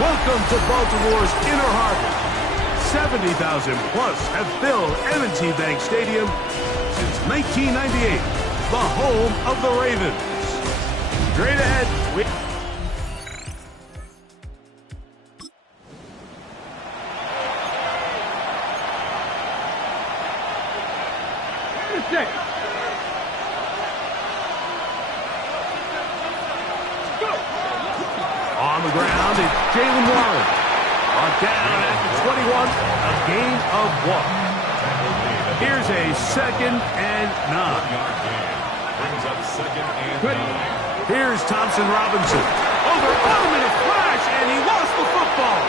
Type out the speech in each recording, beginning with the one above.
Welcome to Baltimore's Inner Harbor. 70,000 plus have filled M&T Bank Stadium since 1998, the home of the Ravens. Straight ahead with... On the ground, it's Jalen Warren. Down at the 21, a gain of 1. Here's a 2nd and 9. Brings up 2nd and 9. Here's Thompson Robinson. Over him in a flash, and he lost the football.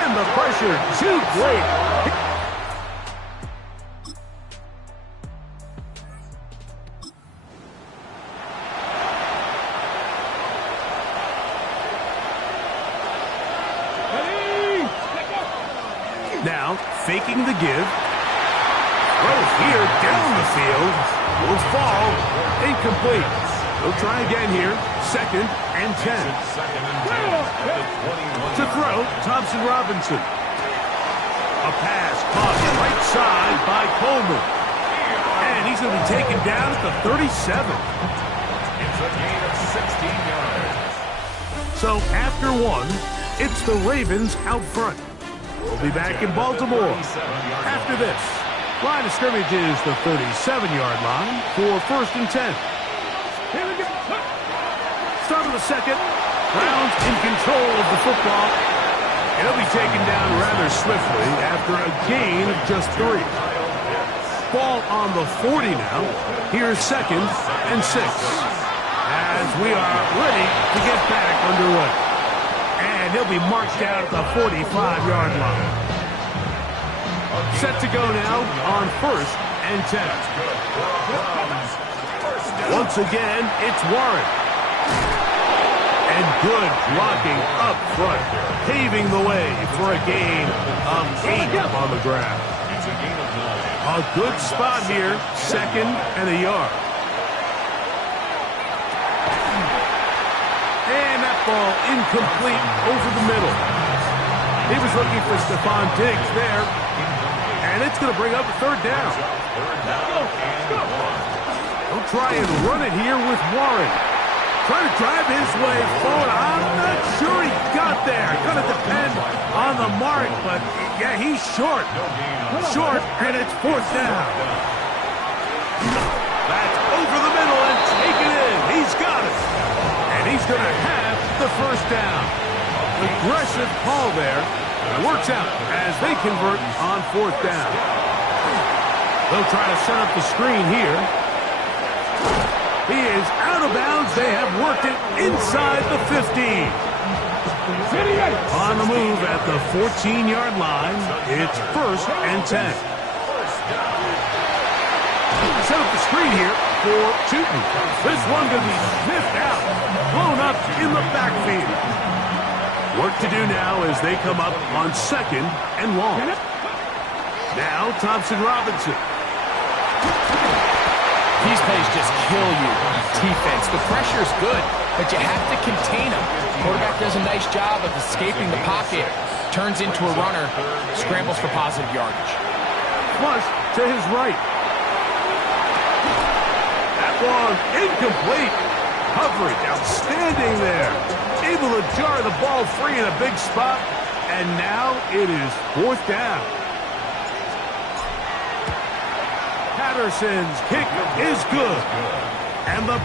And the pressure too great. Now, faking the give. Throws here down the field. Will fall. Incomplete. He'll try again here. 2nd and 10. To throw, Thompson Robinson. A pass caught right side by Coleman. And he's going to be taken down at the 37. It's a gain of 16 yards. So after 1, it's the Ravens out front. We'll be back in Baltimore after this. Line of scrimmage is the 37-yard line for 1st and 10. Start of the 2nd. Browns in control of the football. He'll be taken down rather swiftly after a gain of just 3. Ball on the 40 now. Here's 2nd and 6. As we are ready to get back underway. And he'll be marched out at the 45-yard line. Set to go now on 1st and 10. Once again, it's Warren. And good blocking up front, paving the way for a gain of 8 on the ground. A good spot here, 2nd and a yard. And that ball incomplete over the middle. He was looking for Stephon Diggs there. And it's going to bring up a 3rd down. He'll try and run it here with Warren. Trying to drive his way forward. I'm not sure he got there. Going to depend on the mark, but yeah, he's short. Short, and it's 4th down. That's over the middle and taken in. He's got it. And he's going to have the 1st down. Aggressive call there. Works out as they convert on 4th down. They'll try to set up the screen here. He is out of bounds. They have worked it inside the 15. On the move at the 14-yard line, it's 1st and 10. Set up the screen here for Tootin. This one going to be sniffed out, blown up in the backfield. Work to do now as they come up on 2nd and long. Now Thompson Robinson. These plays just kill you on defense. The pressure's good, but you have to contain them. Quarterback does a nice job of escaping the pocket. Turns into a runner. Scrambles for positive yardage. Flush to his right. That one incomplete. Coverage outstanding there. Able to jar the ball free in a big spot. And now it is 4th down. Patterson's kick is good. And the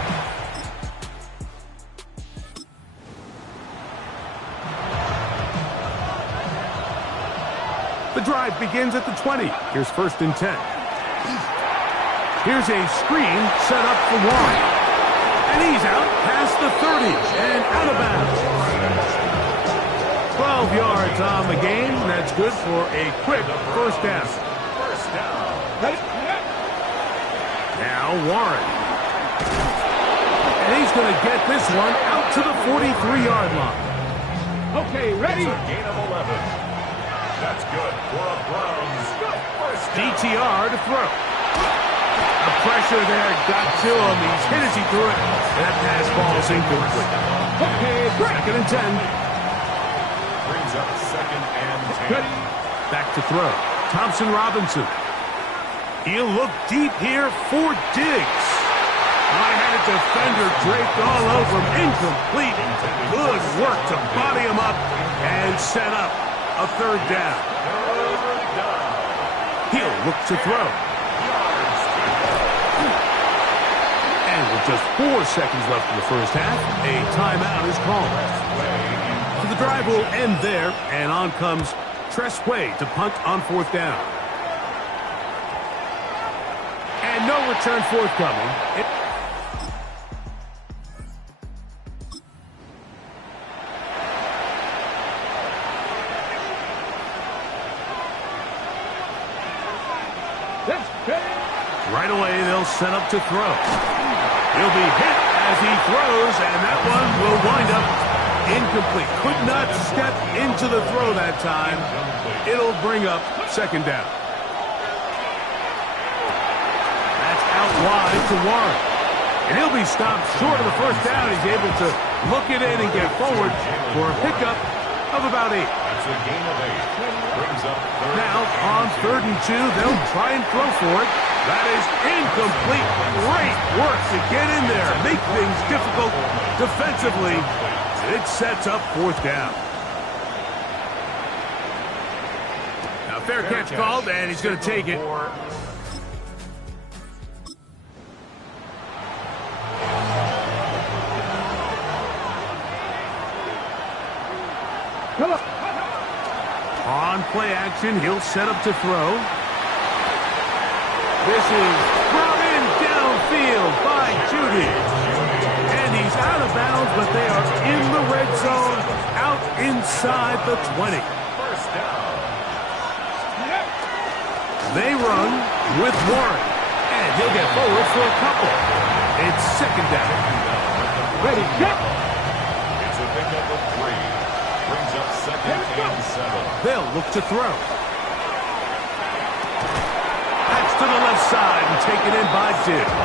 drive begins at the 20. Here's 1st and 10. Here's a screen set up for Warren. And he's out past the 30 and out of bounds. But yards on the game. That's good for a quick first down. First down. Now Warren. And he's going to get this one out to the 43-yard line. Okay, ready? It's a gain of 11. That's good for a Browns first down. DTR to throw. The pressure there got to him. He's hit as he threw it. That pass ball's incomplete. Okay, second and 10. Brings up second and 10. Back to throw. Thompson Robinson. He'll look deep here for Diggs. I had a defender draped all over him. Incomplete. Good work to body him up and set up a third down. He'll look to throw. And with just 4 seconds left in the first half, a timeout is called. So the drive will end there, and on comes Tress Way to punt on fourth down. And no return forthcoming. Right away, they'll set up to throw. He'll be hit as he throws, and that one will wind up incomplete. Could not step into the throw that time. It'll bring up second down. That's out wide to Warren. And he'll be stopped short of the first down. He's able to look it in and get forward for a pickup of about 8. That's a gain of 8. Brings up third. Now, on 3rd and 2, they'll try and throw for it. That is incomplete. Great work to get in there, make things difficult defensively. It sets up fourth down. Now, fair catch called, and he's going to take it. On play action, he'll set up to throw. This is brought in downfield by Judy. And he's out of bounds, but they are in the red zone, out inside the 20. First down. They run with Warren, and he'll get forward for a couple. It's second down. Ready, get. It's a pickup of 3. Brings up second and 7. They'll look to throw. That's to the left side and taken in by Diggs.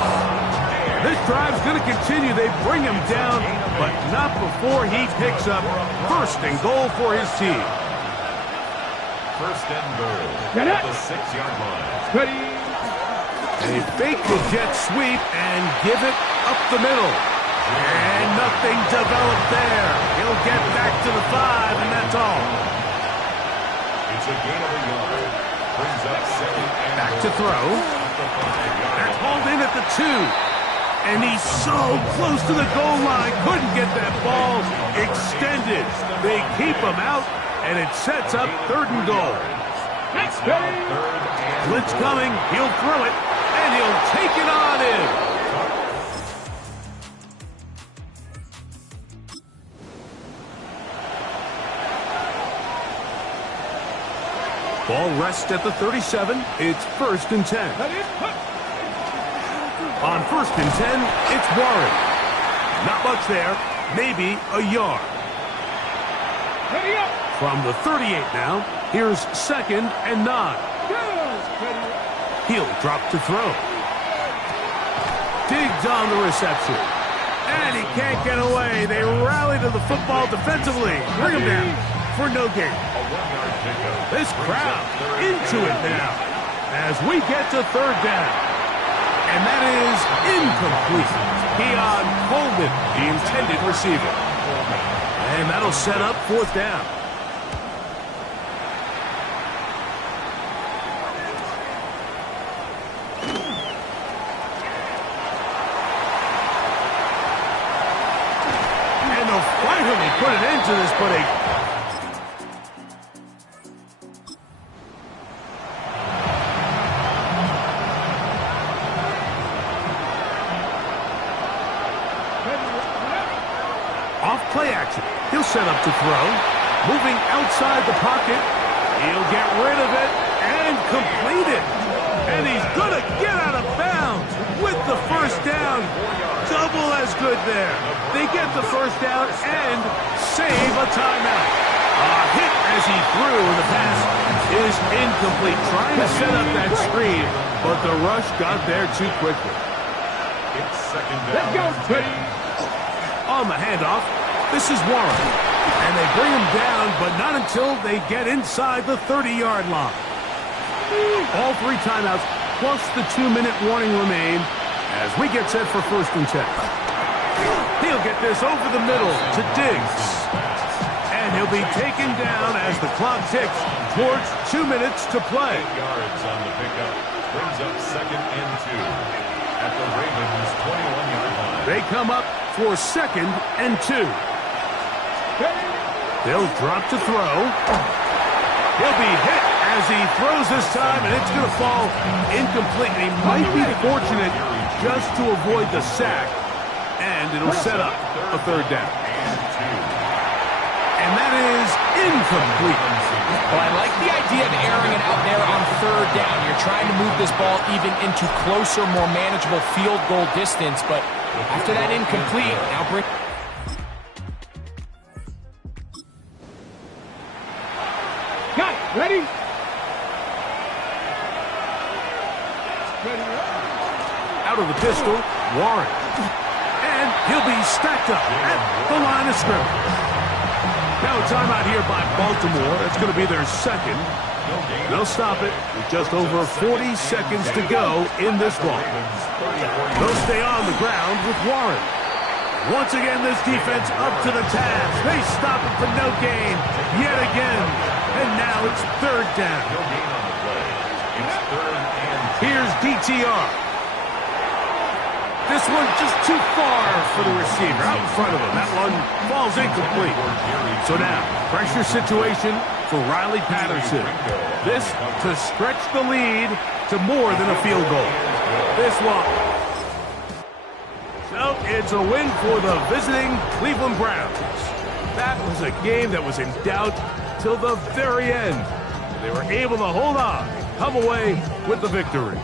This drive's going to continue. They bring him down, but not before he picks up first and goal for his team. First and goal at the 6-yard line. They fake the jet sweep and give it up the middle. And nothing developed there. He'll get back to the 5, and that's all. It's a gain of a yard. Brings up second and Back goal to throw. at the 5-yard That's line. hauled in at the 2. And he's so close to the goal line. Couldn't get that ball extended. They keep him out, and it sets up 3rd and goal. Blitz coming. He'll throw it, and he'll take it on in. Ball rests at the 37. It's 1st and 10. On 1st and 10, it's Warren. Not much there. Maybe a yard. From the 38 now, here's 2nd and 9. He'll drop to throw. Diggs on the reception. And he can't get away. They rally to the football defensively. Bring him down for no gain. This crowd into it now as we get to 3rd down. And that is incomplete. Keon Coleman, the intended receiver. And that'll set up 4th down. And they'll finally put an end to this, but a off play action. He'll set up to throw. moving outside the pocket. He'll get rid of it and complete it. And he's going to get out of bounds with the first down. Double as good there. They get the first down and save a timeout. A hit as he threw, and the pass is incomplete. Trying to set up that screen, but the rush got there too quickly. It's second down. Let's go, on the handoff, this is Warren. And they bring him down, but not until they get inside the 30-yard line. All 3 timeouts, plus the 2-minute warning remain as we get set for 1st and 10. He'll get this over the middle to Diggs. And he'll be taken down as the clock ticks towards 2 minutes to play. 8 yards on the pickup. Brings up second and 2 at the Ravens' 21-yard line. They come up for 2nd and 2. They'll drop to throw. He'll be hit as he throws this time, and it's going to fall incomplete. He might be fortunate just to avoid the sack, and it'll set up a 3rd down. And that is incomplete. Well, I like the idea of airing it out there on 3rd down. You're trying to move this ball even into closer, more manageable field goal distance, but after that incomplete, now bring... Got it. Ready? Out of the pistol, Warren. And he'll be stacked up at the line of scrimmage. Now a timeout here by Baltimore. That's going to be their 2nd. They'll stop it with just over 40 seconds to go in this ball. They'll stay on the ground with Warren. Once again, this defense up to the task. They stop it for no gain yet again. And now it's 3rd down. Here's DTR. This one just too far for the receiver. Out in front of him. That one falls incomplete. So now, pressure situation for Riley Patterson. This to stretch the lead to more than a field goal. This one. So it's a win for the visiting Cleveland Browns. That was a game that was in doubt till the very end. And they were able to hold on, come away with the victory.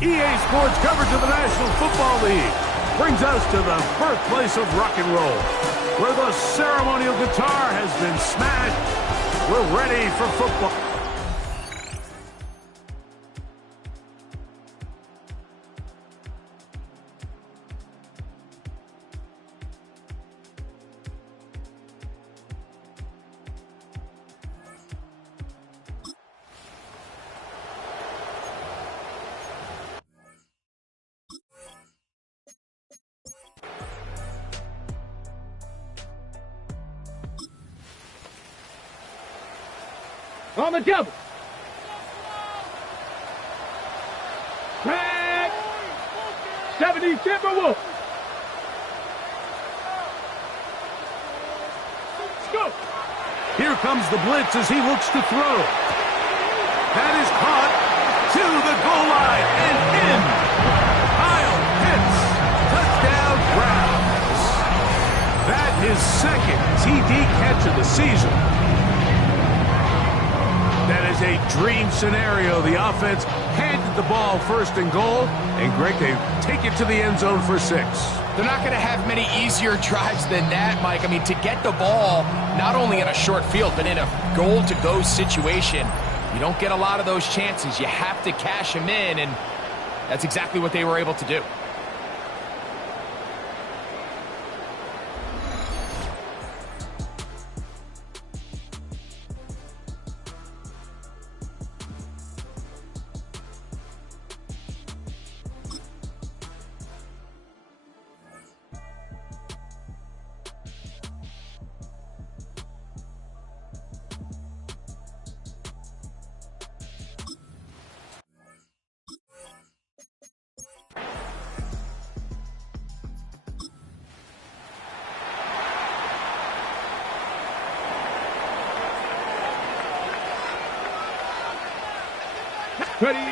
EA Sports coverage of the National Football League brings us to the birthplace of rock and roll, where the ceremonial guitar has been smashed. We're ready for football. On the double. Track. 70 Timberwolves. Let's go. Here comes the blitz as he looks to throw. That is caught to the goal line and in. Kyle Pitts, touchdown Browns. That is second TD catch of the season. That is a dream scenario. The offense handed the ball first and goal, and Greg, they take it to the end zone for 6. They're not going to have many easier drives than that, Mike. I mean, to get the ball, not only in a short field, but in a goal-to-go situation, you don't get a lot of those chances. You have to cash them in, and that's exactly what they were able to do. Ready.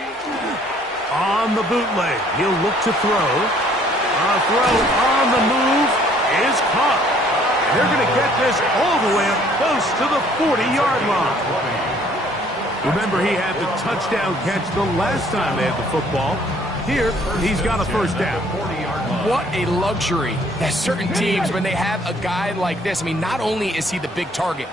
On the bootleg, he'll look to throw. A throw on the move is caught. They're going to get this all the way up close to the 40-yard line. Remember, he had the touchdown catch the last time they had the football. Here, he's got a first down. What a luxury. There's certain teams, when they have a guy like this, I mean, not only is he the big target,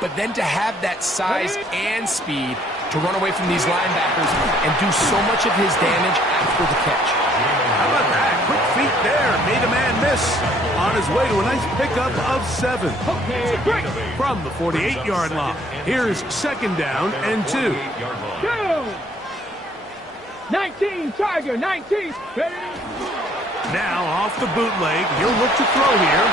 but then to have that size and speed to run away from these linebackers and do so much of his damage after the catch. How about that? Quick feet there. Made a man miss on his way to a nice pickup of 7. Okay, break. From the 48-yard line. Here's second down and 2. Go. 19, Tiger, 19. Ready. Now off the bootleg. He'll look to throw here.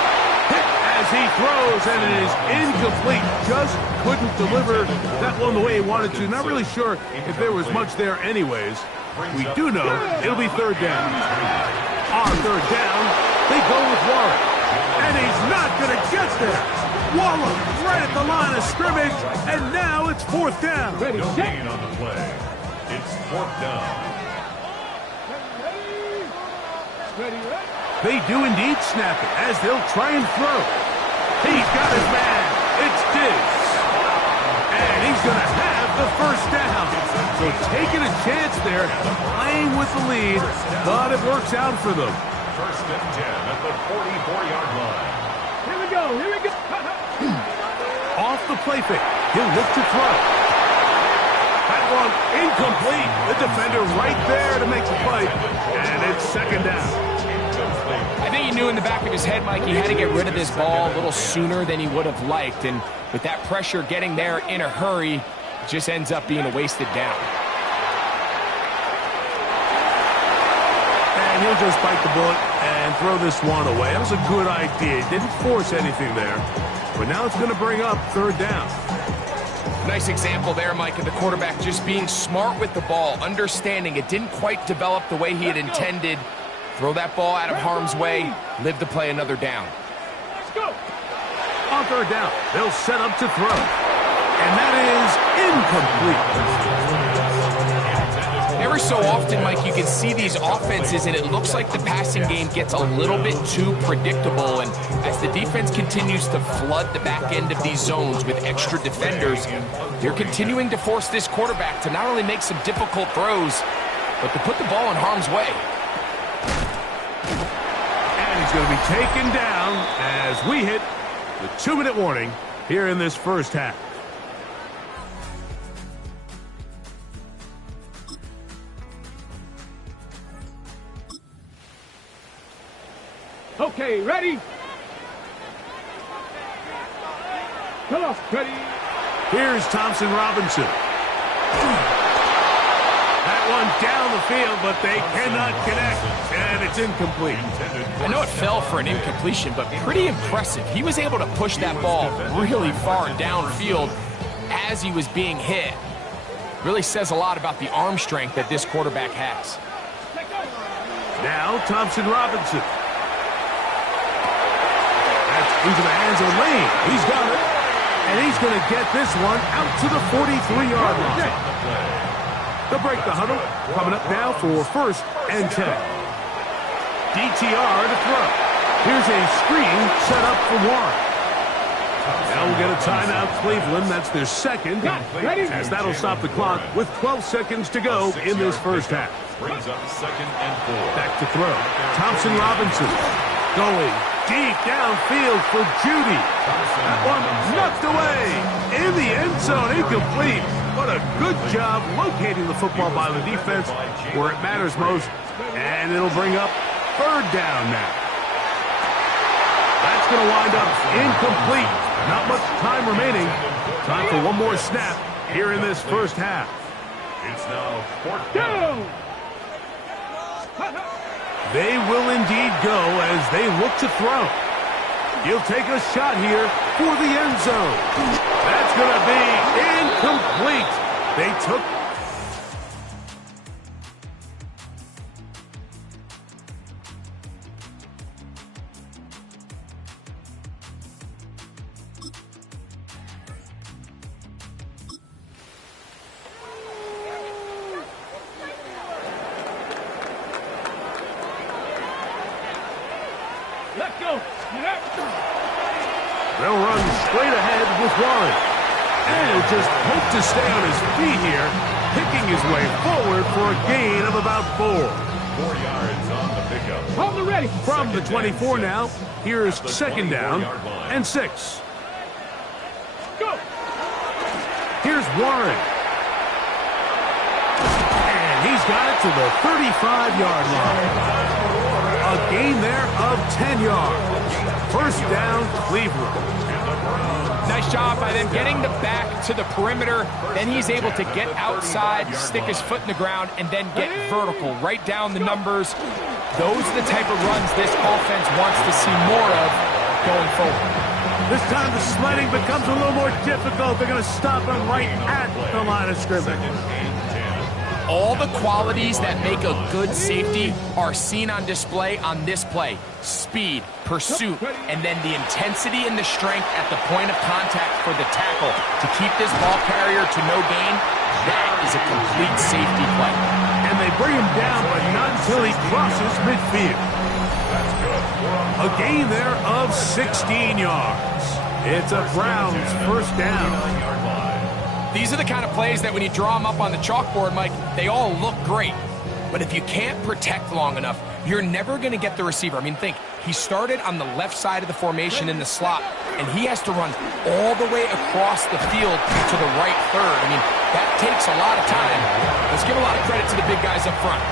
Hit as he throws, and it is incomplete. Just couldn't deliver that one the way he wanted to. Not really sure if there was much there anyways. We do know it'll be third down. On third down, they go with Warren. And he's not going to get there. Warren right at the line of scrimmage, and now it's fourth down. Ready, No set. gain on the play. It's fourth down. Ready, ready. They do indeed snap it as they'll try and throw. He's got his man. It's Diggs. And he's going to have the first down. So taking a chance there, playing with the lead, but it works out for them. First and 10 at the 44-yard line. Here we go, here we go. Off the play fake, he'll look to throw. That one incomplete. The defender right there to make the play. And it's second down. I think he knew in the back of his head, Mike, he had to get rid of this ball a little sooner than he would have liked. And with that pressure getting there in a hurry, it just ends up being a wasted down. And he'll just bite the bullet and throw this one away. That was a good idea. He didn't force anything there. But now it's going to bring up third down. Nice example there, Mike, of the quarterback just being smart with the ball, understanding it didn't quite develop the way he had intended. Throw that ball out of harm's way, live to play another down. Let's go. On third down, they'll set up to throw. And that is incomplete. Every so often, Mike, you can see these offenses, and it looks like the passing game gets a little bit too predictable. And as the defense continues to flood the back end of these zones with extra defenders, they're continuing to force this quarterback to not only make some difficult throws, but to put the ball in harm's way. And he's going to be taken down as we hit the 2-minute warning here in this first half. Okay, ready? Come on, ready? Here's Thompson Robinson. That one down the field, but they cannot connect, and it's incomplete. I know it fell for an incompletion, but pretty impressive. He was able to push that ball really far downfield as he was being hit. Really says a lot about the arm strength that this quarterback has. Now Thompson Robinson. That's into the hands of Lane. He's got it. And he's going to get this one out to the 43-yard line. They'll break the huddle. Coming up now for 1st and 10. DTR to throw. Here's a screen set up for Warren. Now we'll get a timeout, Cleveland. That's their second. As that'll stop the clock with 12 seconds to go in this first half. Brings up 2nd and 4. Back to throw. Thompson Robinson going deep downfield for Judy. That one knocked away in the end zone, incomplete. What a good job locating the football by the defense where it matters most. And it'll bring up 3rd down now. That's going to wind up incomplete. Not much time remaining. Time for one more snap here in this first half. It's now 4th down. They will indeed go as they look to throw. He'll take a shot here for the end zone. That's going to be incomplete. They took... Let's go. They'll run straight ahead with Warren. And he'll just hope to stay on his feet here, picking his way forward for a gain of about 4. 4 yards on the pickup. Hold the ready. From the 24 now, here's 2nd down and 6. Go. Here's Warren. And he's got it to the 35-yard line. A gain there of 10 yards. 1st down, Cleveland. Nice job by them getting the back to the perimeter. Then he's able to get outside, stick his foot in the ground, and then get vertical, right down the numbers. Those are the type of runs this offense wants to see more of going forward. This time the sledding becomes a little more difficult. They're going to stop him right at the line of scrimmage. All the qualities that make a good safety are seen on display on this play. Speed, pursuit, and then the intensity and the strength at the point of contact for the tackle to keep this ball carrier to no gain. That is a complete safety play. And they bring him down, but not until he crosses midfield. A gain there of 16 yards. It's a Browns 1st down. These are the kind of plays that when you draw them up on the chalkboard, Mike, they all look great. But if you can't protect long enough, you're never going to get the receiver. I mean, think, he started on the left side of the formation in the slot, and he has to run all the way across the field to the right third. I mean, that takes a lot of time. Let's give a lot of credit to the big guys up front.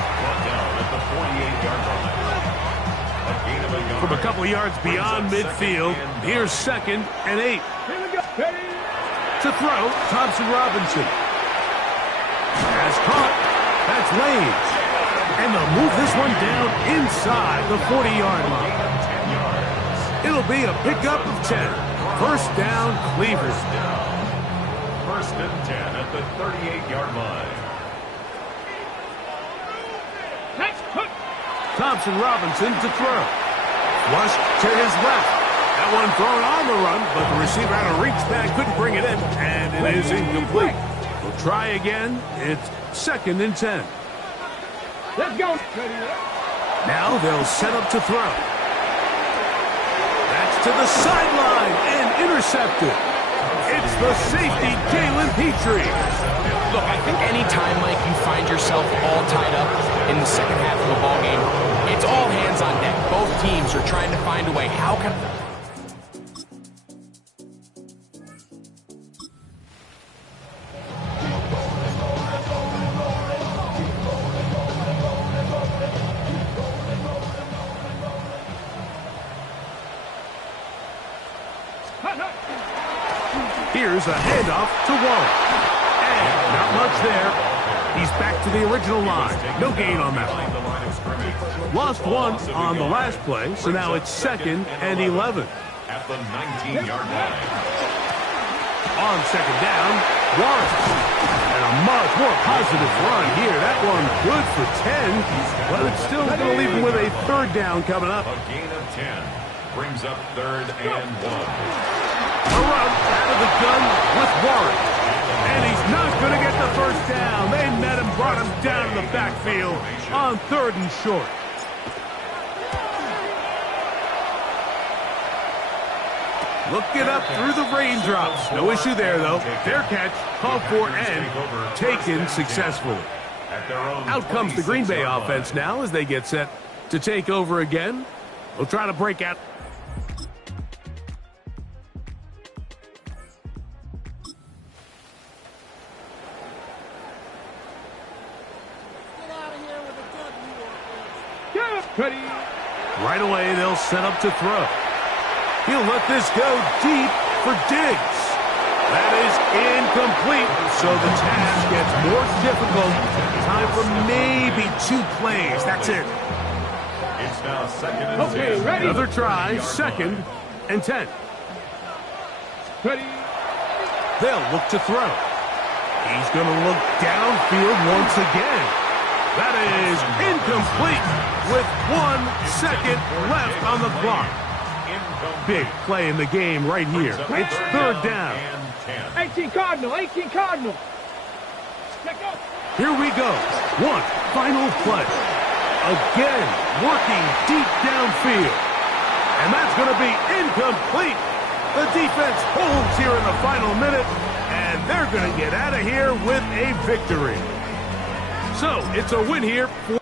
From a couple of yards beyond midfield, here's 2nd and 8. Here we go. Ready. To throw, Thompson Robinson. Has caught. That's Lane. And they'll move this one down inside the 40-yard line. It'll be a pickup of 10. 1st down, Cleveland. 1st and 10 at the 38-yard line. Next. Thompson Robinson to throw. Flush to his left. That one thrown on the run, but the receiver had a reach back, couldn't bring it in, and it is incomplete. We'll try again. It's 2nd and 10. Let's go. Now they'll set up to throw. That's to the sideline and intercepted. It's the safety, Jalen Petrie. Look, I think anytime, Mike, you find yourself all tied up in the second half of a ball game, it's all hands on deck. Both teams are trying to find a way. How can... Here's a handoff to Warren. And not much there. He's back to the original line. No gain on that one. Lost one on the last play, so now it's 2nd and 11. At the 19-yard line. On 2nd down, Warren. And a much more positive run here. That one good for 10, but it's still going to leave him with a 3rd down coming up. A gain of 10 brings up 3rd and 1. A run out of the gun with Warren. And he's not going to get the 1st down. They met him, brought him down to the backfield on 3rd and short. Looking up through the raindrops. No issue there, though. Fair catch, called for, and taken successfully. Out comes the Green Bay offense now as they get set to take over again. They'll try to break out. Right away, they'll set up to throw. He'll let this go deep for Diggs. That is incomplete, so the task gets more difficult. Time for maybe 2 plays. That's it. It's now 2nd and 10. Ready? Another try, 2nd and 10. Ready? They'll look to throw. He's going to look downfield once again. That is incomplete with 1 second left on the clock. Big play in the game right here. It's 3rd down. 18 Cardinal, 18 Cardinal. Check up. Here we go. One final play. Again, working deep downfield. And that's going to be incomplete. The defense holds here in the final minute, and they're going to get out of here with a victory. So, it's a win here for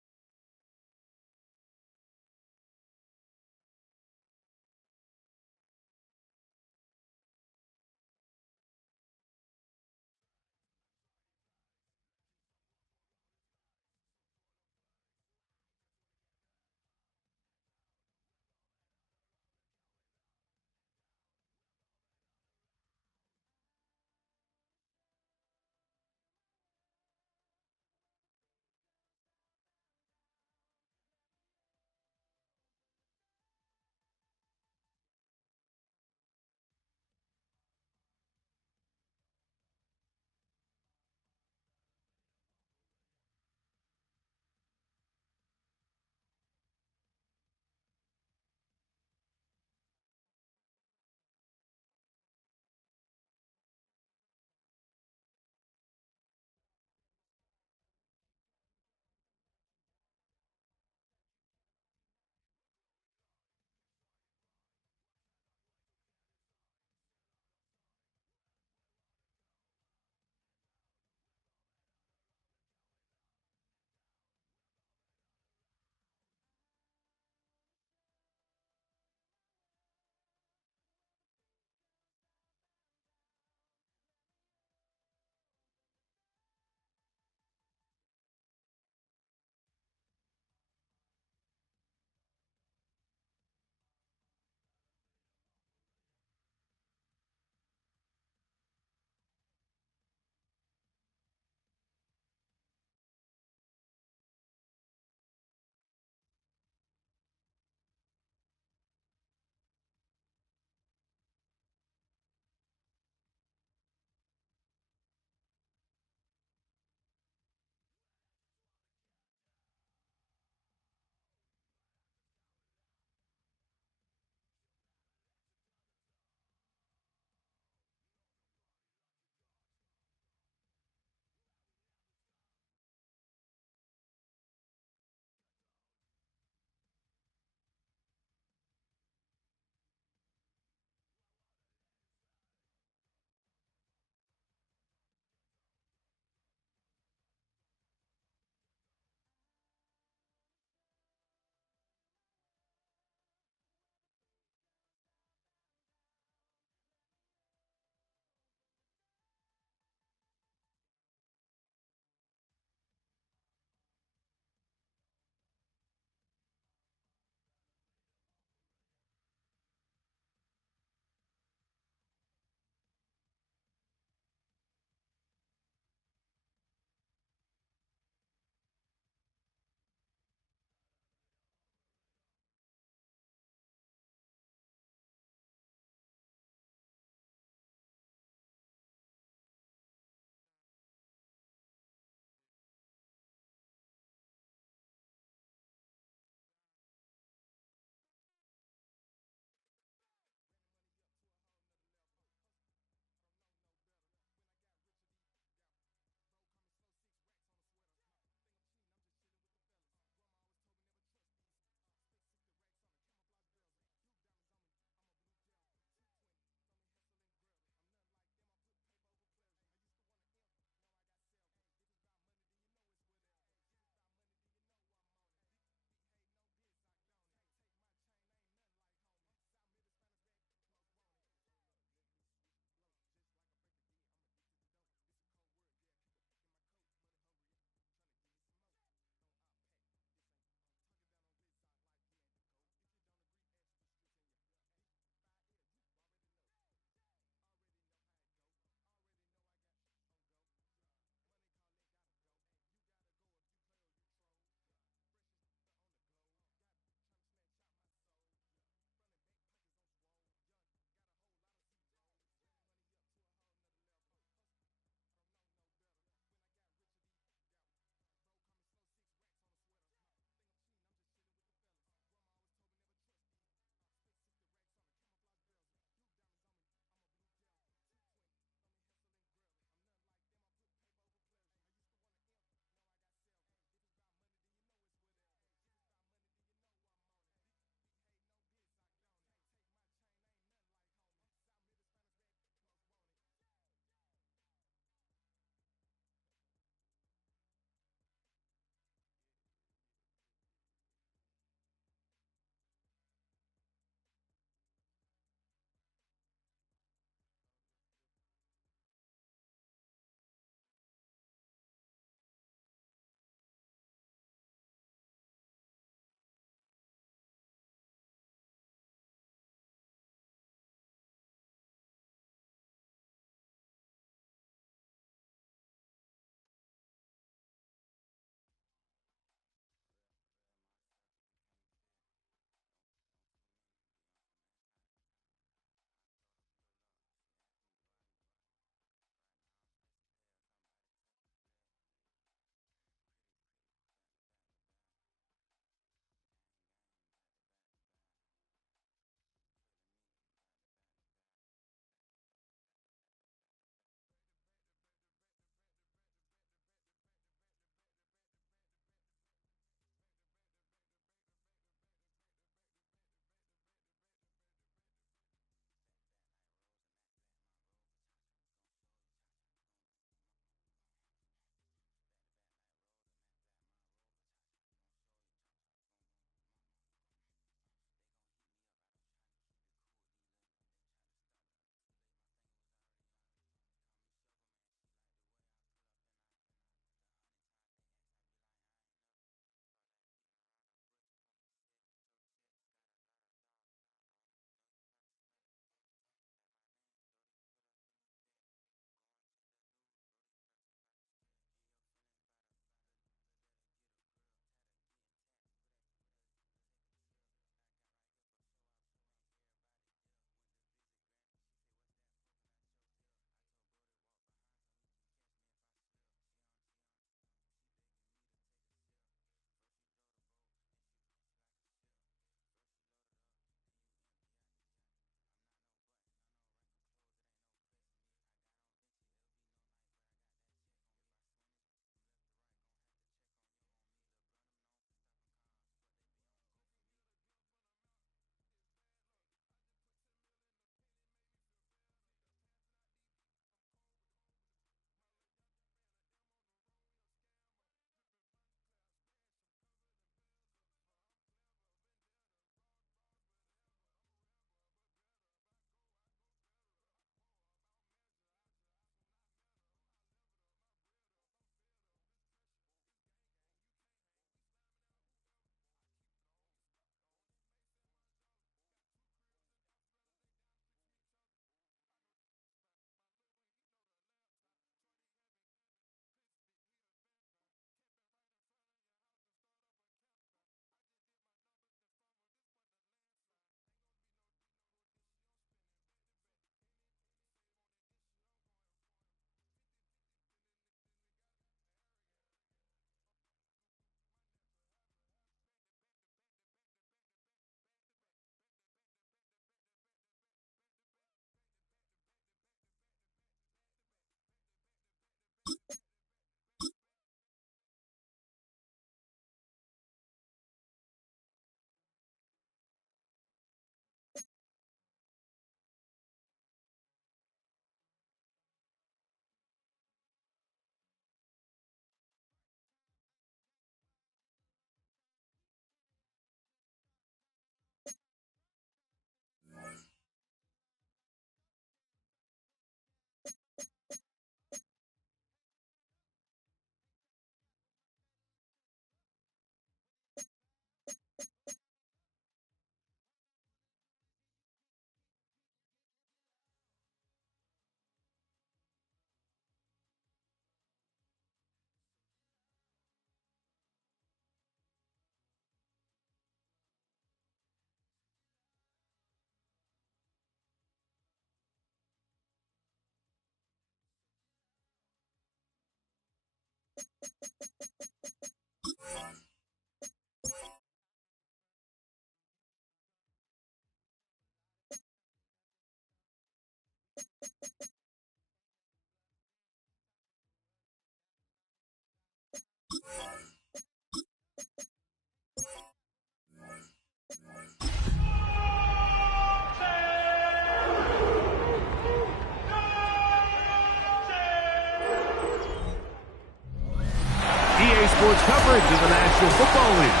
EA Sports coverage of the National Football League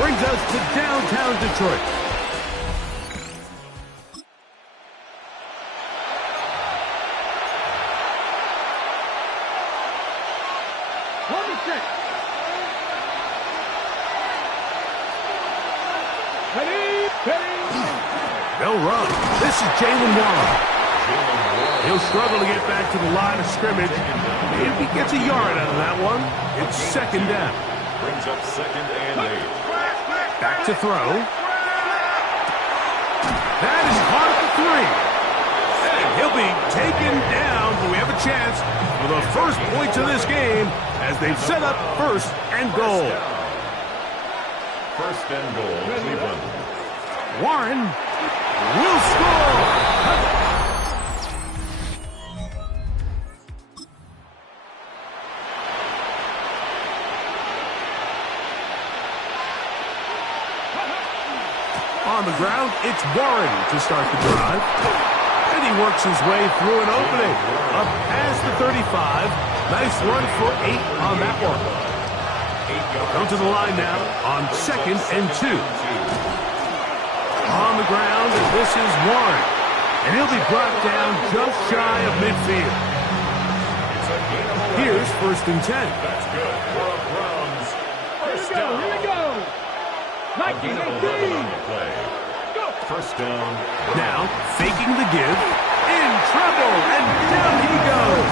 brings us to downtown Detroit. They'll run. This is Jalen Warren. He'll struggle to get back to the line of scrimmage. If he gets a yard out of that one, it's second down. Brings up second and 8. Back to throw. That is hard for 3. And he'll be taken down, but we have a chance for the first points of this game as they've set up first and goal. First and goal, Cleveland. Warren will score. On the ground, it's Warren to start the drive. And he works his way through an opening. Up past the 35. Nice run for 8 on that one. Go to the line now on second and 2. On the ground, and this is Warren. And he'll be brought down just shy of midfield. Here's first and 10. That's good for the Browns. First down. Here we go. A gain of 11 on the play. First down. Now, faking the give. In trouble, and down he goes.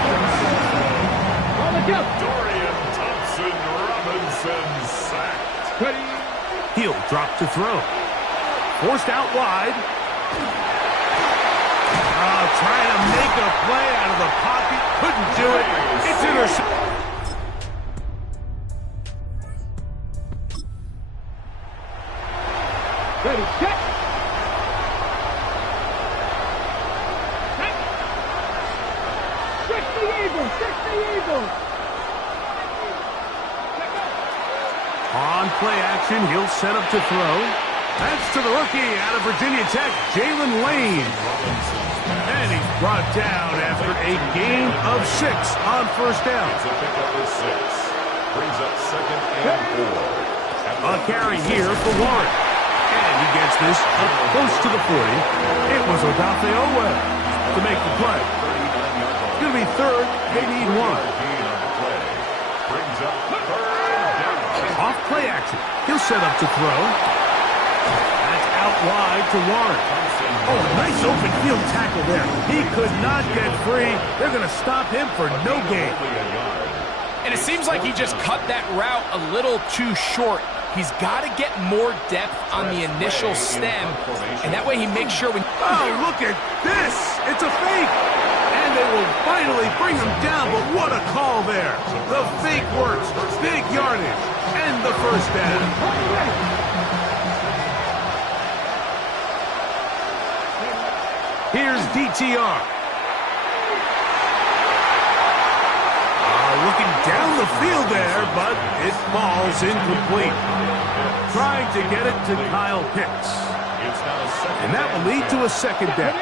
On the jump. Dorian Thompson-Robinson sacked. Ready. He'll drop to throw. Forced out wide. Trying to make a play out of the pocket. Couldn't do it. It's intercepted. Ready, set. Check the eagle, check the eagle. On play action, he'll set up to throw. That's to the rookie out of Virginia Tech, Jalen Lane. And he's brought down after a gain of 6 on first down. It's a pickup of 6. Brings up second and 4. A carry here for Warren. And he gets this up close to the 40. It was Odafe Owe to make the play. It's going to be third. They need 1. Brings up third down. Off play action. He'll set up to throw. That's out wide to Warren. Oh, nice open field tackle there. He could not get free. They're going to stop him for no gain. And it seems like he just cut that route a little too short. He's got to get more depth on the initial stem, and that way he makes sure when... Oh, look at this. It's a fake. And they will finally bring him down, but what a call there. The fake works. Big yardage. And the first down. Here's DTR. Looking down the field there, but it falls incomplete. Trying to get it to Kyle Pitts. And that will lead to a second down.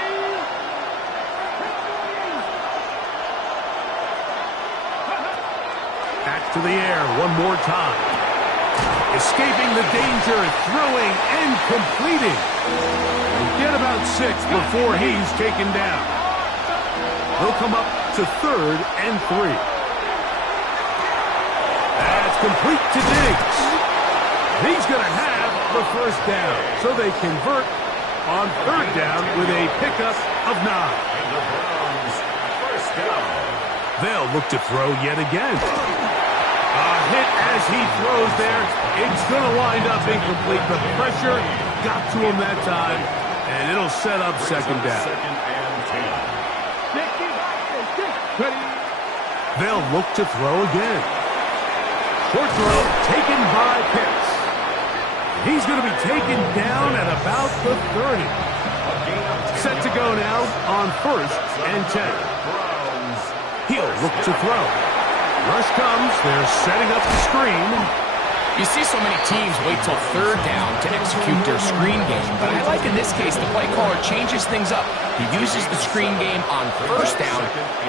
Back to the air one more time. Escaping the danger, throwing and completing. He'll get about 6 before he's taken down. He'll come up to third and 3. That's complete to Diggs. He's going to have the first down. So they convert on third down with a pickup of 9. And the Browns, first down. They'll look to throw yet again. A hit as he throws there. It's going to wind up incomplete. The pressure got to him that time, and it'll set up second down. Second and 10. They'll look to throw again. Short throw taken by Pitts. He's going to be taken down at about the 30. Set to go now on 1st and 10. He'll look to throw. Rush comes. They're setting up the screen. You see so many teams wait till 3rd down to execute their screen game, but I like in this case the play caller changes things up. He uses the screen game on 1st down,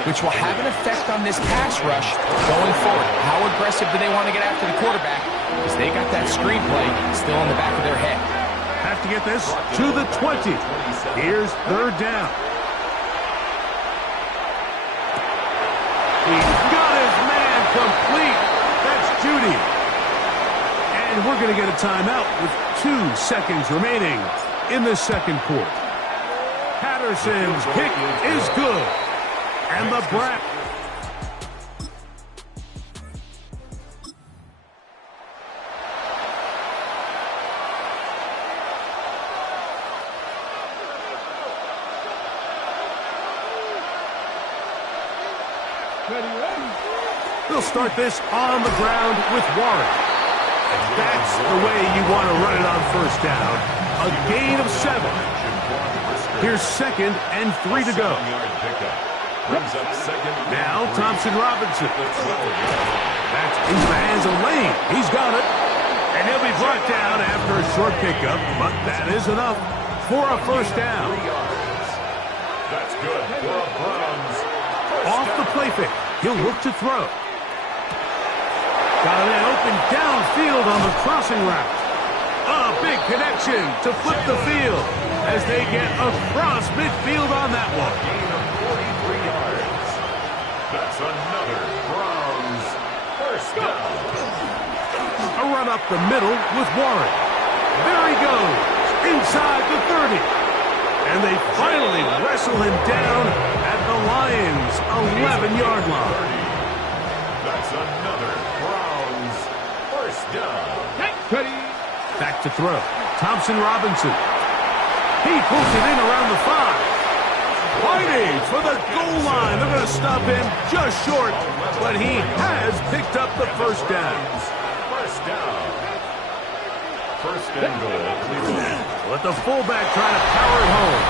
which will have an effect on this pass rush going forward. How aggressive do they want to get after the quarterback? Because they got that screen play still in the back of their head. Have to get this to the 20. Here's 3rd down. He's got his man complete. That's Judy. And we're going to get a timeout with 2 seconds remaining in the 2nd quarter. Patterson's kick is good. And the Browns. They'll start this on the ground with Warren. That's the way you want to run it on 1st down. A gain of 7. Here's 2nd and 3 to go. Now Thompson Robinson. That's into the hands of Lane. He's got it. And he'll be brought down after a short pickup, but that is enough for a 1st down. That's good for a Browns. Off the play fake. He'll look to throw. Got a man open downfield on the crossing route. A big connection to flip the field as they get across midfield on that one. Gain of 43 yards. That's another Browns 1st down. A run up the middle with Warren. There he goes. Inside the 30. And they finally wrestle him down at the Lions' 11-yard line. That's another Browns 1st down. Back to throw. Thompson Robinson. He pulls it in around the 5. Fighting for the goal line. They're going to stop him just short, but he has picked up the 1st down. 1st down. 1st and goal, Cleveland. Let the fullback try to power it home.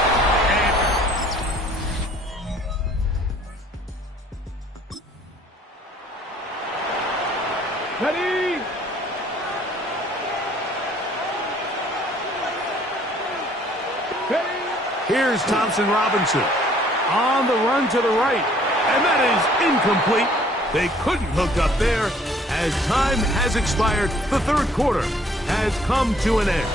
Ready? Here's Thompson Robinson on the run to the right, and that is incomplete. They couldn't hook up there as time has expired. The 3rd quarter has come to an end.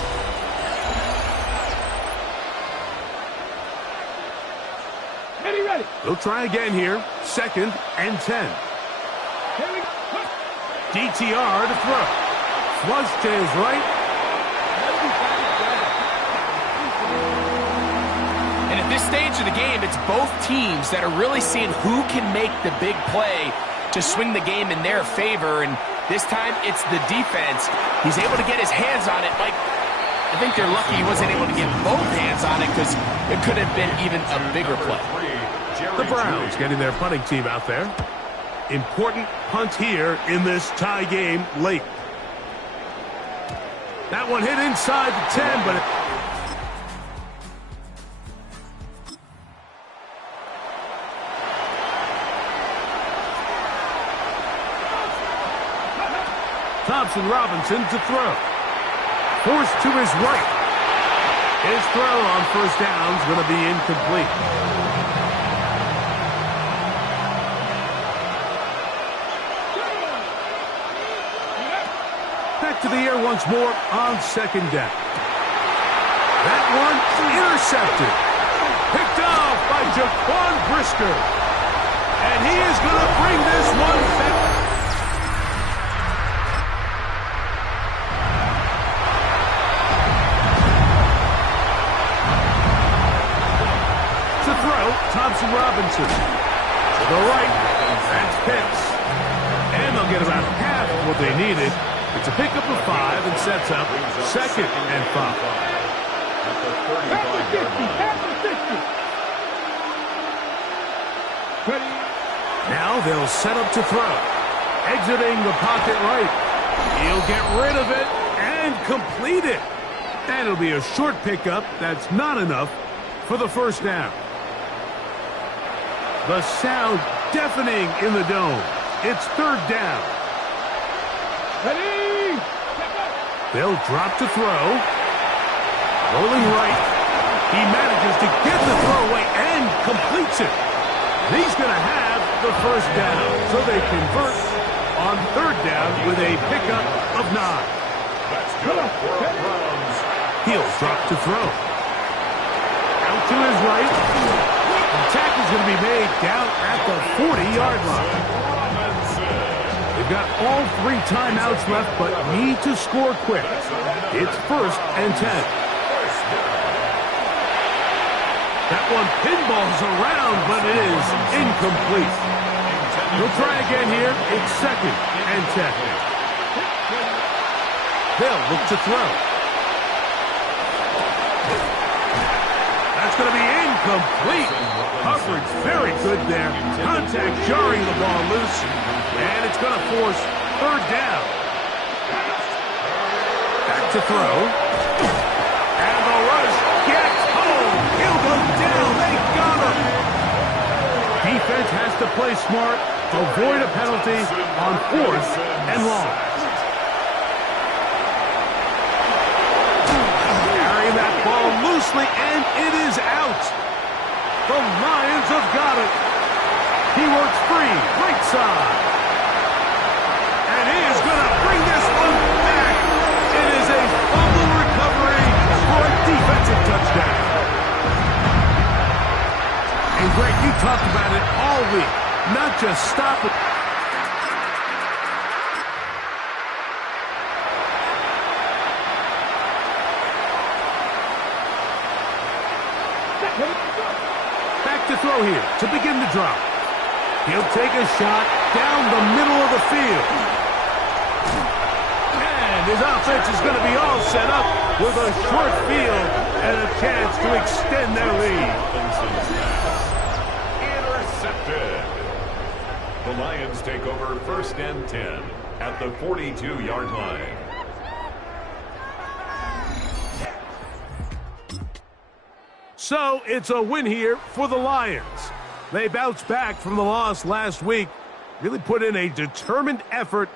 Ready. They'll try again here. 2nd and 10. Here we go. DTR to throw. Flush to his right. And at this stage of the game, it's both teams that are really seeing who can make the big play to swing the game in their favor. And this time, it's the defense. He's able to get his hands on it. Like, I think they're lucky he wasn't able to get both hands on it because it could have been even a bigger play. The Browns getting their punting team out there. Important punt here in this tie game late. That one hit inside the 10, but Thompson Robinson to throw. Forced to his right. His throw on 1st down is going to be incomplete. Back to the air once more on 2nd down. That one intercepted. Picked off by Jaquan Brisker. And he is going to bring this one back. To throw, Thompson Robinson. To the right, that's Pitts. And they'll get about half of what they needed. It's a pickup of 5 and sets up 2nd and 5. At the 35-yard line. Now they'll set up to throw. Exiting the pocket right. He'll get rid of it and complete it. And it'll be a short pickup. That's not enough for the first down. The sound deafening in the dome. It's third down. Ready? They'll drop to throw. Rolling right. He manages to get the throw away and completes it. He's going to have the first down. So they convert on third down with a pickup of 9. That's good for a Browns. He'll drop to throw. Out to his right. The tackle's going to be made down at the 40-yard line. They've got all 3 timeouts left, but need to score quick. It's first and 10. That one pinballs around, but it is incomplete. He'll try again here. It's second and 10. They'll look to throw. That's going to be incomplete. Coverage very good there. Contact jarring the ball loose. And it's going to force third down. Back to throw. And the rush gets home. He'll go down. They got him. Defense has to play smart. Avoid a penalty on 4th and long. Carrying that ball loosely, and it is out. The Lions have got it. He works free, right side. And he is going to bring this one back. It is a fumble recovery for a defensive touchdown. And Greg, you talked about it all week. Not just stop it. Back to throw here to begin the drop. He'll take a shot down the middle of the field. And his offense is going to be all set up with a short field and a chance to extend their lead. Intercepted. The Lions take over first and 10 at the 42-yard line. So it's a win here for the Lions. They bounced back from the loss last week, really put in a determined effort.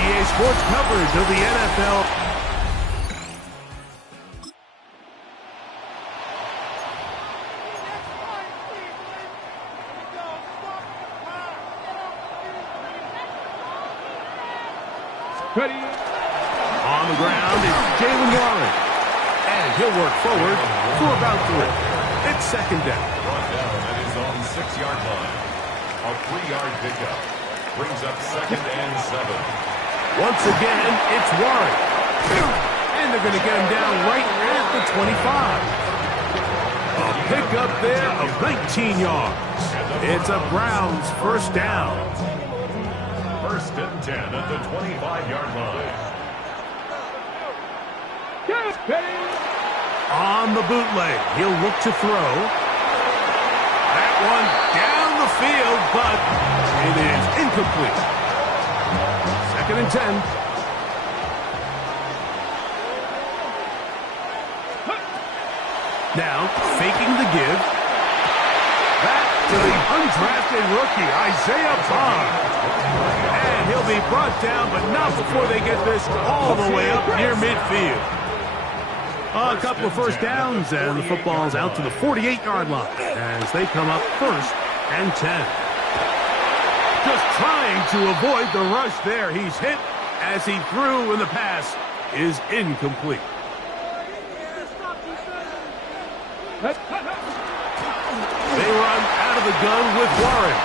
EA Sports coverage of the NFL. Ready. On the ground is Jalen Warren. And he'll work forward for about 3. It's second down. Brought down at his own 6-yard line. A 3-yard pickup. Brings up second and 7. Once again, it's Warren. And they're going to get him down right at the 25. A pickup there of 19 yards. It's a Browns first down. First and 10 at the 25-yard line. On the bootleg, he'll look to throw. That one down the field, but it is incomplete. Second and 10. Now, faking the give. Back to the undrafted rookie, Isaiah Bond. And he'll be brought down, but not before they get this all the way up near midfield. A couple of first downs, and the football's out to the 48-yard line as they come up first and 10. Just trying to avoid the rush there. He's hit as he threw, and the pass is incomplete. They run out of the gun with Warren,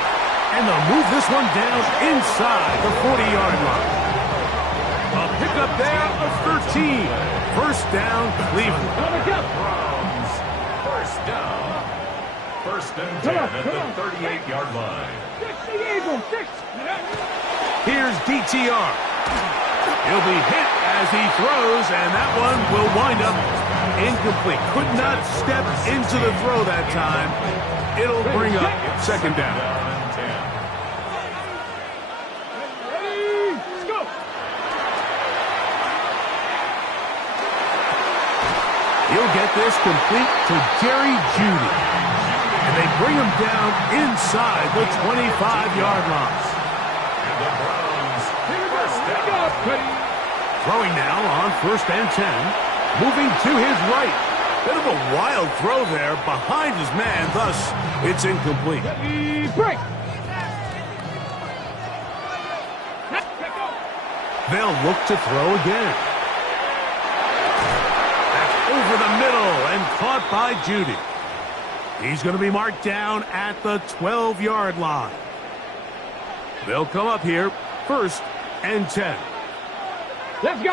and they'll move this one down inside the 40-yard line. A pickup there of 13. First down, Cleveland. Browns. First down. First and 10 at the 38-yard line. Here's DTR. He'll be hit as he throws, and that one will wind up incomplete. Could not step into the throw that time. It'll bring up second down. He'll get this complete to Jerry Jeudy. And they bring him down inside the 25-yard line. And the Browns, first down. Throwing now on first and 10. Moving to his right. Bit of a wild throw there behind his man. Thus, it's incomplete. Break. They'll look to throw again. Over the middle and caught by Jeudy. He's going to be marked down at the 12-yard line. They'll come up here first and 10. Let's go.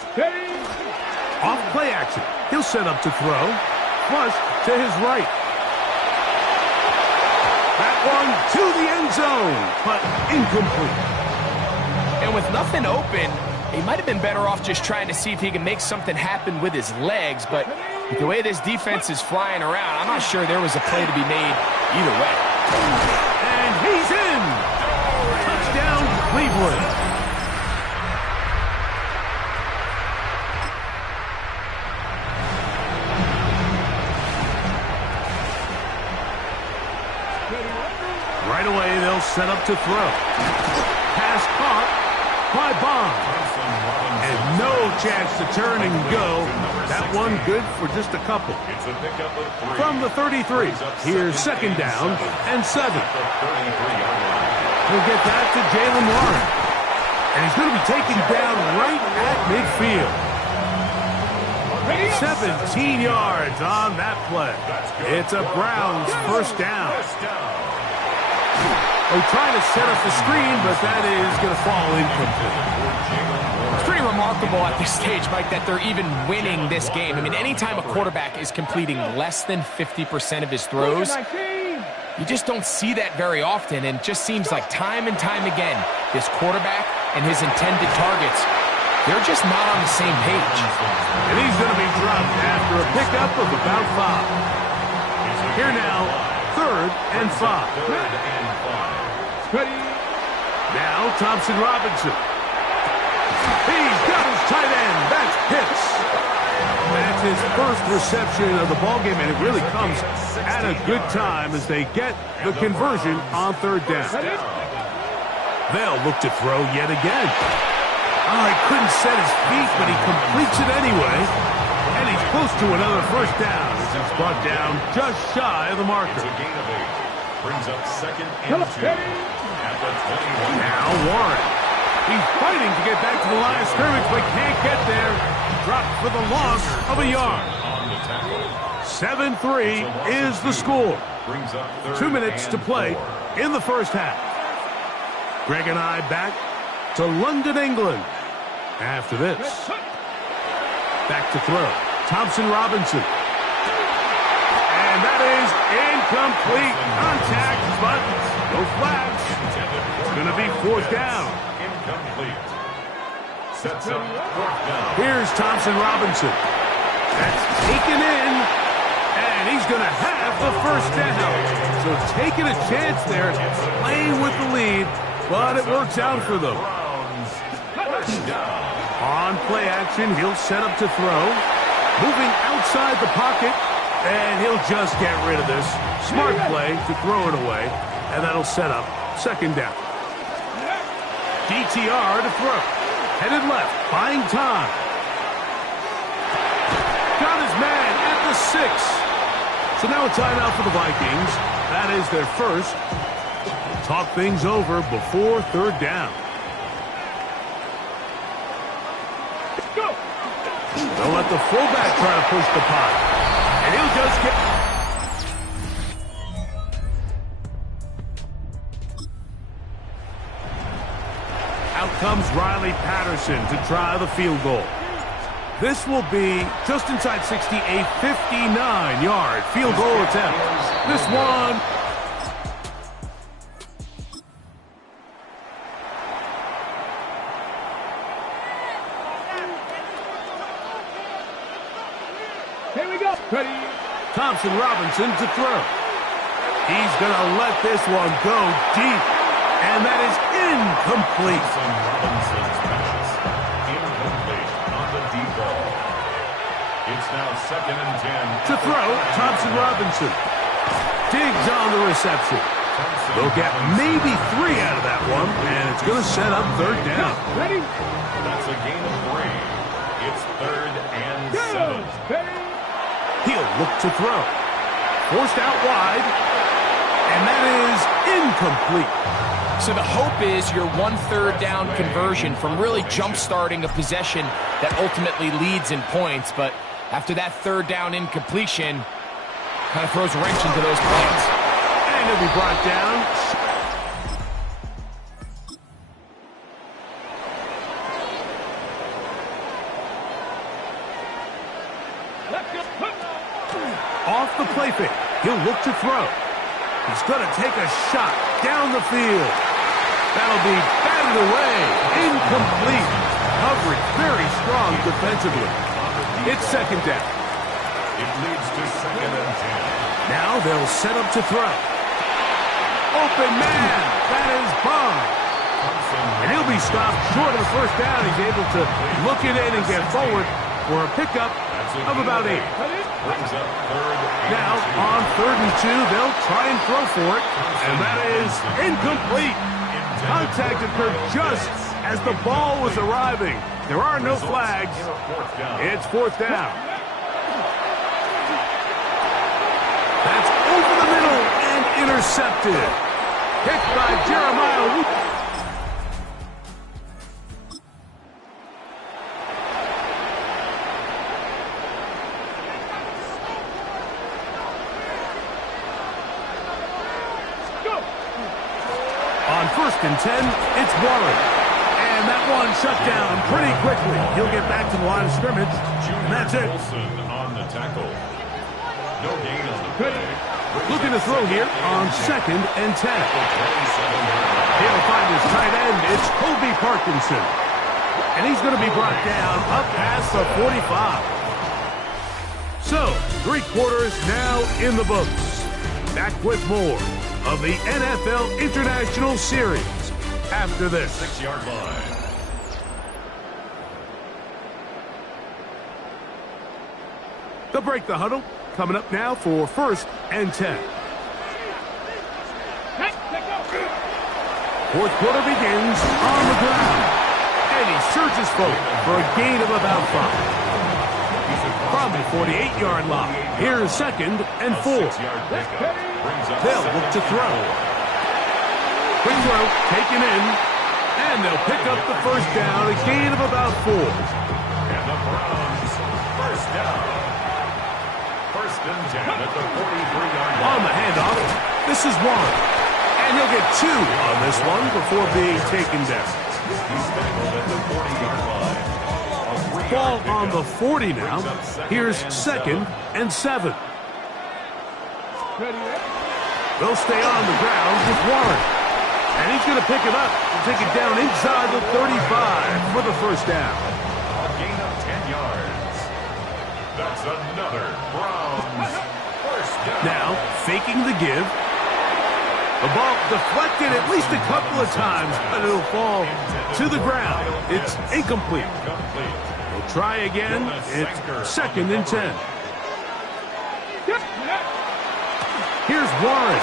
Off play action. He'll set up to throw. Flush to his right. That one to the end zone, but incomplete. And with nothing open, he might have been better off just trying to see if he can make something happen with his legs, but with the way this defense is flying around, I'm not sure there was a play to be made either way. And he's in! Touchdown, Cleveland. Right away, they'll set up to throw. Pass caught by Bond. And no chance to turn and go. That one good for just a couple. It's a pickup of 3. From the 33, here's second down and 7. The 33-yard line. He'll get that to Jalen Warren. And he's going to be taken down right at midfield. 17 yards on that play. It's a Browns first down. They're trying to set up the screen, but that is going to fall incomplete. It's pretty remarkable at this stage, Mike, that they're even winning this game. I mean, anytime a quarterback is completing less than 50% of his throws, you just don't see that very often, and it just seems like time and time again, this quarterback and his intended targets, they're just not on the same page. And he's going to be dropped after a pickup of about 5. Here now, 3rd and 5. Now Thompson Robinson. He's got his tight end. That's Pitts. That's his first reception of the ballgame, and it really comes at a good time as they get the conversion on 3rd down. They'll look to throw yet again. Oh, he couldn't set his feet, but he completes it anyway. And he's close to another first down as it's brought down just shy of the marker. It's a gain of 8. Brings up 2nd and 2 at the 21. Now Warren. He's fighting to get back to the line of scrimmage, but can't get there. Dropped for the loss of a yard. 7-3 is the score. 2 minutes to play in the first half. Greg and I back to London, England. After this. Back to throw. Thompson Robinson. And that is incomplete. Contact, but no flags. It's going to be 4th down. Incomplete. Sets up 4th down. Here's Thompson Robinson. That's taken in. And he's going to have the first down. So taking a chance there, playing with the lead, but it works out for them. On play action, he'll set up to throw. Moving outside the pocket, and he'll just get rid of this. Smart play to throw it away, and that'll set up 2nd down. DTR to throw. Headed left, buying time. Got his man at the 6. So now a timeout for the Vikings. That is their first. Talk things over before 3rd down. They'll let the fullback try to push the pot. And he'll just get... Out comes Riley Patterson to try the field goal. This will be just inside 60, a 59-yard field goal attempt. This one... Here we go. Ready. Thompson Robinson to throw. He's going to let this one go deep. And that is incomplete. Robinson's pass. Incomplete on the deep ball. It's now 2nd and 10. To throw, Thompson Robinson. Digs on the reception. They'll get maybe 3 out of that one. And it's going to set up 3rd down. Ready. That's a gain of 3. It's 3rd and 7. Ready. He'll look to throw. Forced out wide. And that is incomplete. So the hope is your 1/3 down conversion from really jump-starting a possession that ultimately leads in points. But after that 3rd down incompletion, kind of throws a wrench into those plans. And he'll be brought down. Off the play fake. He'll look to throw. He's going to take a shot down the field. That'll be batted away. Incomplete. Coverage very strong defensively. It's 2nd down. It leads to 2nd and 10. Now they'll set up to throw. Open man. That is Bond. And he'll be stopped short of the first down. He's able to look it in and get forward for a pickup of about 8. Brings up 3rd and Now, on 3rd and 2, they'll try and throw for it, and that is incomplete. Contact occurred just as the ball was arriving. There are no flags. It's 4th down. That's over the middle and intercepted. Hit by Jeremiah. On 1st and 10, it's Warren. And that one shut down pretty quickly. He'll get back to the line of scrimmage, and that's it. On the tackle. No gain on the play. Looking to throw here on 2nd and 10. He'll find his tight end. It's Kobe Parkinson. And he's going to be brought down up past the 45. So, 3 quarters now in the books. Back with more of the NFL International Series after this. 6-yard line. They'll break the huddle. Coming up now for 1st and 10. 4th quarter begins on the ground. And he surges forward for a gain of about 5. From the 48-yard line, here's 2nd and 4. They'll look to throw. Quick throw, taken in, and they'll pick up the 1st down, a gain of about 4. And the Browns, 1st down. 1st and 10 at the 43-yard line. On the handoff, this is Warren. And he'll get 2 on this one before being taken down. He's tackled at the 40-yard line. Ball on the 40 now. Here's 2nd and 7. They'll stay on the ground with Warren. And he's going to pick it up and take it down inside the 35 for the 1st down. A gain of 10 yards. That's another Browns 1st down. Now, faking the give. The ball deflected at least a couple of times, but it'll fall to the ground. It's incomplete. We'll try again. It's 2nd and 10. Here's Warren.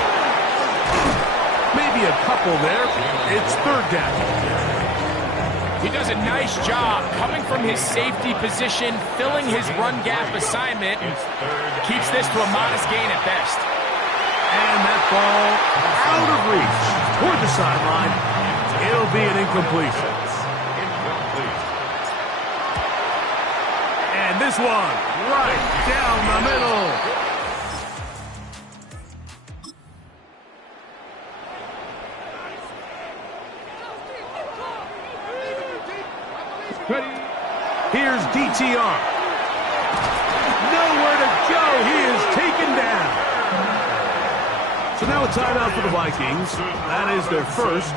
Maybe a couple there. It's 3rd down. He does a nice job coming from his safety position, filling his run gap assignment, and keeps this to a modest gain at best. And that ball out of reach toward the sideline. It'll be an incompletion. And this one right down the middle. Here's DTR. Nowhere to go. He is taken down. So now a timeout for the Vikings. That is their 1st.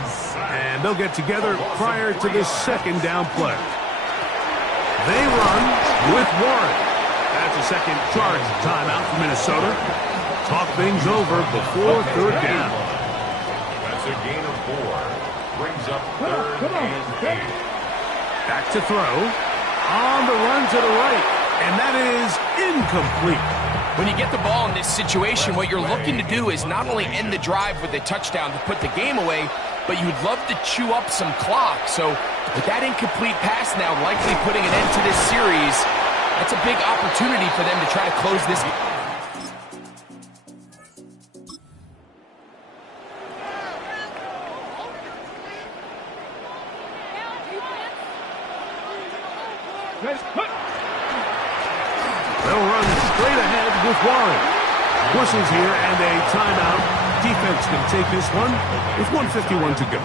And they'll get together prior to this 2nd down play. They run with Warren. That's a 2nd charge timeout for Minnesota. Talk things over before 3rd down. That's a gain of 4. Brings up 3rd and 8. Back to throw. On the run to the right. And that is incomplete. When you get the ball in this situation, what you're looking to do is not only end the drive with a touchdown to put the game away, but you would love to chew up some clock. So with that incomplete pass now likely putting an end to this series, that's a big opportunity for them to try to close this game. They'll run straight ahead with Warren. Whistles here and a timeout. Defense can take this one with 1:51 to go.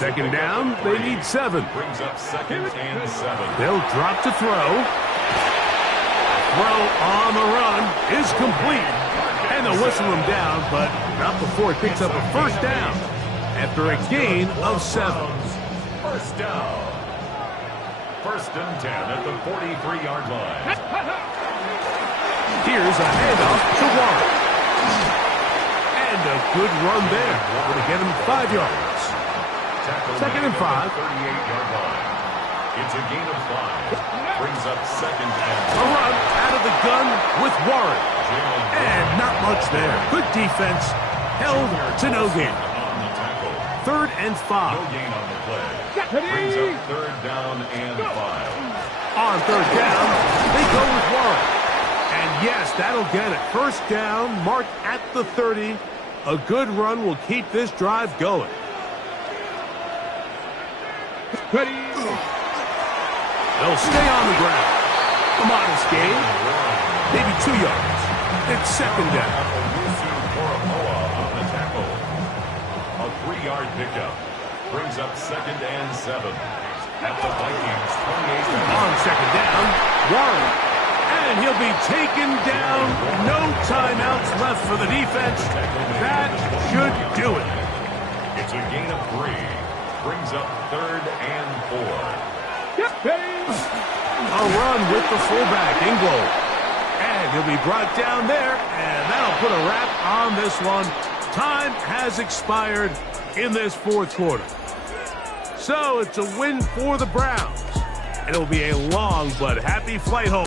2nd down, they need 7. Brings up 2nd and 7. They'll drop to throw. Throw on the run is complete. And they'll whistle him down, but not before it picks up a 1st down after a gain of 7. 1st down. 1st and 10 at the 43-yard line. Here's a handoff to Warren. And a good run there. Going to get him 5 yards. 2nd and 5. 38-yard line. It's a gain of 5. Brings up 2nd and 2. A run out of the gun with Warren. And not much there. Good defense. Held to no gain. On the tackle. 3rd and 5. No gain on the play. Brings up 3rd down and 5. On 3rd down, they go with Warren. And yes, that'll get it. 1st down, marked at the 30. A good run will keep this drive going. Ready. They'll stay on the ground. A modest gain. Maybe 2 yards. It's second down. On the tackle. A 3-yard pickup. Brings up 2nd and 7. At the Vikings 28. On second down, Warren. And he'll be taken down. No timeouts left for the defense. That should do it. It's a gain of 3. Brings up 3rd and 4. A run with the fullback, Ingold. And he'll be brought down there, and that'll put a wrap on this one. Time has expired in this fourth quarter. So it's a win for the Browns. And it'll be a long but happy flight home.